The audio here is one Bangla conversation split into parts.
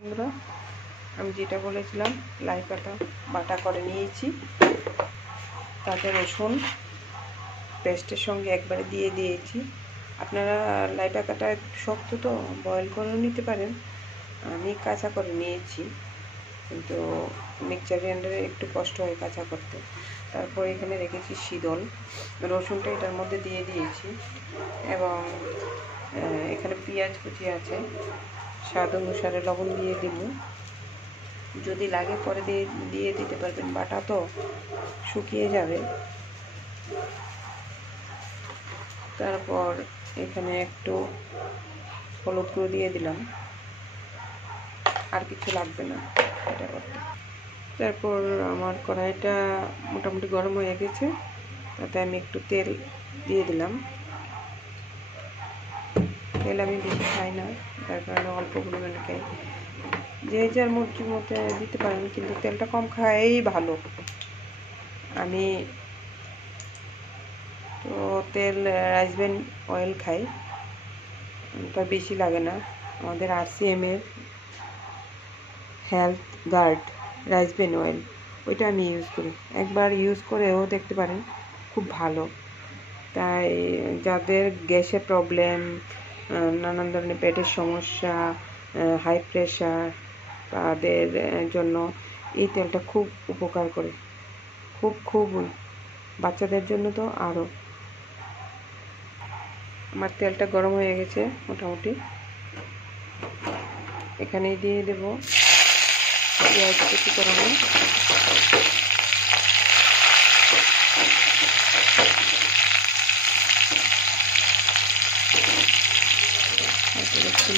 বন্ধুরা, আমি যেটা বলেছিলাম লাই পাতা বাটা করে নিয়েছি, তাতে রসুন পেস্টের সঙ্গে একবারে দিয়ে দিয়েছি। আপনারা লাই পাতাটা একটু শক্ত তো বয়েল করেও নিতে পারেন, আমি কাঁচা করে নিয়েছি, কিন্তু মিক্সচার গ্রাইন্ডারে একটু কষ্ট হয় কাঁচা করতে। তারপর এখানে রেখেছি শীতল রসুনটা এটার মধ্যে দিয়ে দিয়েছি, এবং এখানে পেঁয়াজ কুচি আছে, স্বাদ অনুসারে লবণ দিয়ে দিব, যদি লাগে পরে দিয়ে দিতে পারবেন, বাটা তো শুকিয়ে যাবে। তারপর এখানে একটু হলুদ গুঁড়ো দিয়ে দিলাম, আর কিছু লাগবে না এটা করতে। তারপর আমার কড়াইটা মোটামুটি গরম হয়ে গেছে, তাতে আমি একটু তেল দিয়ে দিলাম। তেল আমি বেশি খাই না, তার কারণে অল্প পরিমাণে খাই, যে যার মর্জির মধ্যে দিতে পারেন, কিন্তু তেলটা কম খাওয়াই ভালো। আমি তো তেল রাইস ব্র্যান্ড অয়েল খাই, তার বেশি লাগে না। আমাদের RCM এর health guard rice bran oil, ওইটা আমি ইউজ করি, একবার ইউজ করেও দেখতে পারেন, খুব ভালো। তাই যাদের গ্যাসের প্রবলেম, নানান ধরনের পেটের সমস্যা, হাই প্রেশার, তাদের জন্য এই তেলটা খুব উপকার করে, খুবই। বাচ্চাদের জন্য তো আরও। আমার তেলটা গরম হয়ে গেছে মোটামুটি, এখানেই দিয়ে দেব পেঁয়াজ কুচি করানো, একটু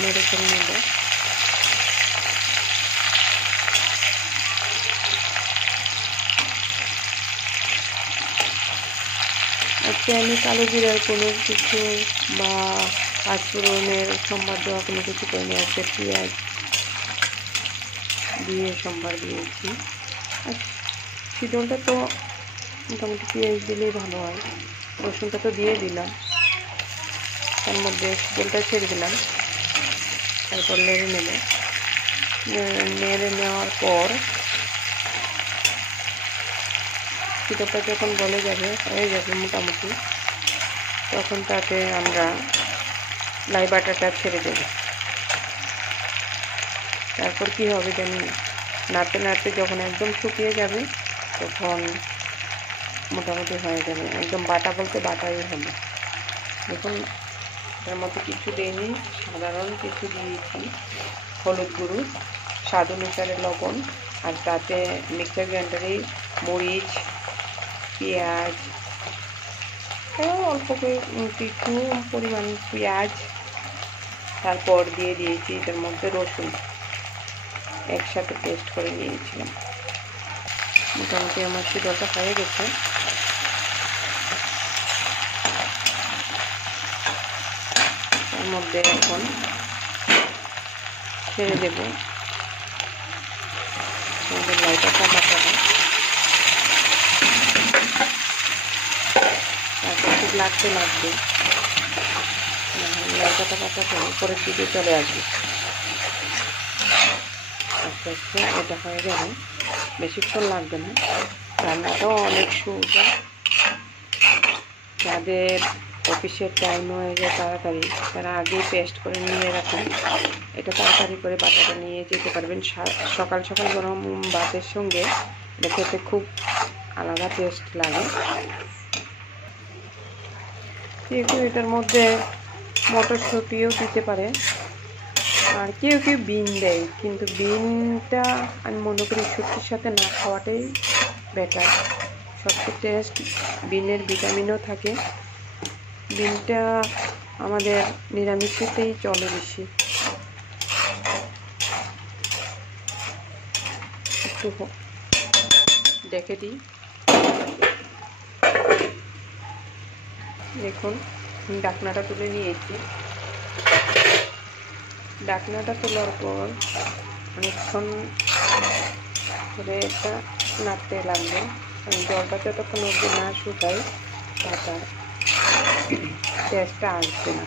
নেড়ে করে নেব। আজকে আমি কালো জিরার কোনো কিছু বা পাঁচফোড়নের সম্বার দেওয়া কোনো কিছু করে নিয়ে আসছে, পেঁয়াজ দিয়ে সম্বার দিয়েছি। আর শীতলটা তো মোটামুটি পেঁয়াজ দিলেই ভালো হয়, রসুনটা তো দিয়ে দিলাম, তার মধ্যে শীতলটা ছেড়ে দিলাম। তারপর নেড়ে নেওয়ার পর শীতলটা যখন গলে যাবে, হয়ে যাবে মোটামুটি, তখন তাতে আমরা লাই বাটাটা ছেড়ে দেব। তারপর কি হবে জানি না, নাড়তে নাড়তে যখন একদম শুকিয়ে যাবে, তখন মোটামুটি হয়ে যাবে, একদম বাটা বলতে বাটাই হবে। দেখুন, এর মধ্যে কিছু দিইনি, সাধারণ কিছু দিয়েছি, হলুদ গুঁড়ো, স্বাদ অনুসারে লবণ, আর তাতে মিক্সার গ্রাইন্ডারে মরিচ, পেঁয়াজ, অল্প কিছু পরিমাণ পেঁয়াজ, তারপর দিয়ে দিয়েছি এটার মধ্যে রসুন, একসাথে পেস্ট করে নিয়েছিলাম। মোটামুটি আমার শীতলটা হয়ে গেছে। তার মধ্যে এখন ছেড়ে দেব আমাদের লাই পাতা বাটাটা। তারপর খুব লাগবে লাই পাতা বাটাটা উপরের দিকে চলে আসবে, আস্তে আস্তে এটা হয়ে যাবে, বেশিক্ষণ লাগবে না। রান্নাটাও অনেক সোজা, যাদের অফিসের টাইম হয়ে যায় তাড়াতাড়ি, তারা আগেই পেস্ট করে নিয়ে রাখেন, এটা তাড়াতাড়ি করে বাটাটা নিয়ে যেতে পারবেন। সকাল সকাল গরম ভাতের সঙ্গে এটা খেতে খুব আলাদা টেস্ট লাগে। কেউ এটার মধ্যে মটরশুঁটিও দিতে পারে, আর কেউ বিন দেয়, কিন্তু বিনটা আমি মনে করি শুক্তির সাথে না খাওয়াটাই বেটার, সবচেয়ে টেস্ট। বিনের ভিটামিনও থাকে, বিনটা আমাদের নিরামিষেতেই চলে বেশি। একটু ডেকে দিই, দেখুন ঢাকনাটা তুলে নিয়েছি। ঢাকনাটা তোলার পর অনেকক্ষণ ধরে এটা নাড়তে লাগবে, জলটা যতক্ষণ অবধি না শুকায় পাতার টেস্টটা আসবে না।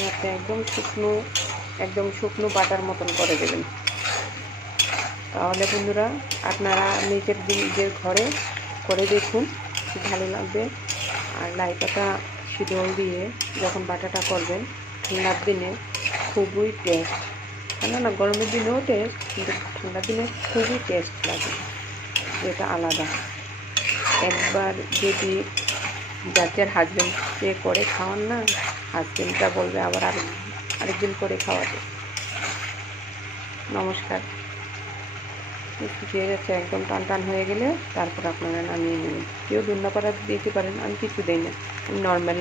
নাড়তে নাড়তে একদম শুকনো বাটার মতন করে দেবেন। তাহলে বন্ধুরা আপনারা নিজের ঘরে করে দেখুন, ভালো লাগবে। আর লাই পাতা শিডল দিয়ে যখন বাটাটা করবেন ঠান্ডার দিনে খুবই টেস্ট, না গরমের দিনেও টেস্ট, কিন্তু ঠান্ডার দিনে খুবই টেস্ট লাগে, যেটা আলাদা। একবার যদি যার হাজব্যান্ডকে করে খাওয়ান না, হাজব্যান্ডটা বলবে আবার আরেকদিন করে খাওয়াতে। নমস্কার। শুকিয়ে গেছে, একদম টান টান হয়ে গেলে তারপর আপনারা নামিয়ে নেবেন। কেউ ধন্যবাদ দিতে পারেন, আমি কিছু দিই না, আমি নর্মাল